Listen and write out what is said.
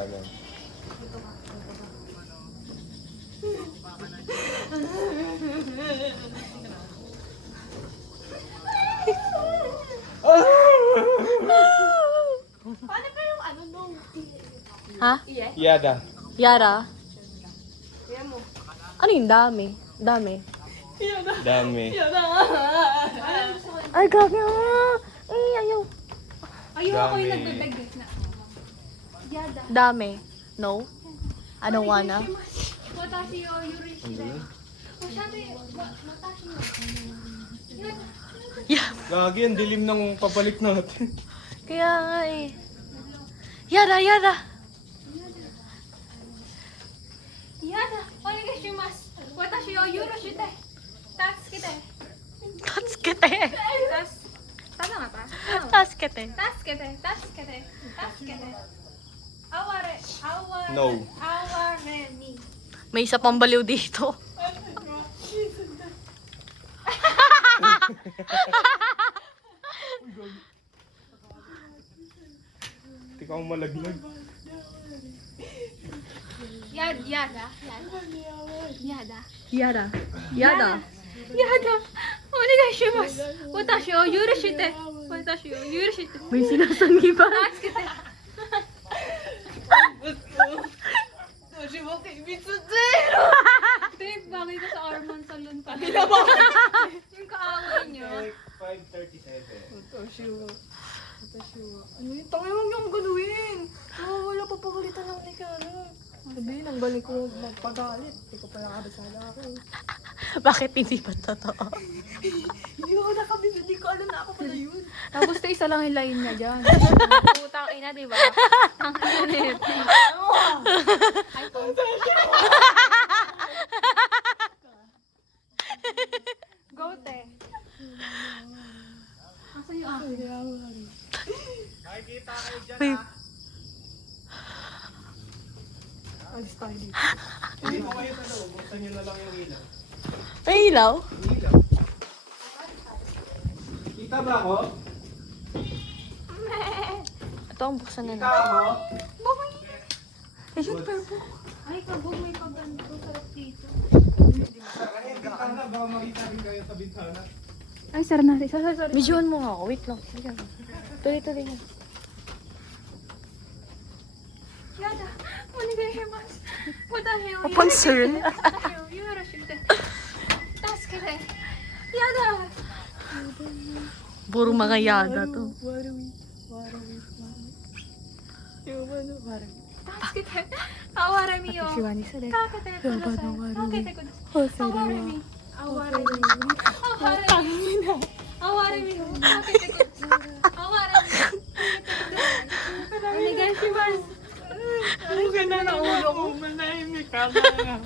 namin. Paano ba yung ano nung... Ha? Yada. Yara? Kaya mo. Ano yung dami? Dami. Dami. Ay, grabe ah! Ay, ayaw. Ayun ako yung Dami. nagbebeg na. Yada. Dami. No? I don't wanna. Watashi o yuri Masyado matashi mo. Yeah. Gagi, ang dilim ng pabalik natin. Kaya nga eh. Yara, Yara! Yada. Onegaishimasu. Watashi o yuroshite. Tatsukite. Tatsukite. Tama nga pa? Tatsukite. Tatsukite. Aware. No. Aware ni. May isa pang baliw dito. Tika akong malaglag. Yada. Yara. Yada. Yada. Yada. Onegaishimasu. Watashi o yuroshite. May sinasangi pa. Tatsukite. Babe, bagay ka sa Arman Salon pa. Yung kaaway niyo. 5:37. Ano yun? Tangin mo yung ganuin. Wala pa pagalitan ng Nikara. Sabihin, ang balik ko magpagalit. Hindi ko pala kabasala ako. Bakit hindi ba totoo? Hindi ako nakabit. Hindi ko alam na ako pala yun. Tapos isa lang yung line niya dyan. Putang ina, di ba? Ang init. Ay, po. Go, te. Asan yung akin? Nakikita kayo dyan Wait. ha. Alis tayo dito. Hindi mo kayo sa loob. Buksan nyo na lang yung ilaw. May ilaw? Ilaw. Kita ba ako? Ito ang buksan na Kita na. ako? Ayun, purple. Ay, kabog may pagganto. Sarap dito. Ay, bintana. Baka makita rin kayo sa bintana. Ay, sara natin. Sorry. Videoan mo nga ako. Wait lang. Sige. Tuloy-tuloy nga. Yada. Onegaishimasu. Watashi o Concern. yuroshite. Tatsukite. Yada. Puro mga yada to. Tatsukite. Aware mi yo. Shiwani sa rin. Kakete kudasai. Kakete kudasai. Aware mi. Aware mi. Aware mi. Kakete kudasai. Aware mi. Onegaishimasu. Ano ka na naulo ko? Manahimik ka na.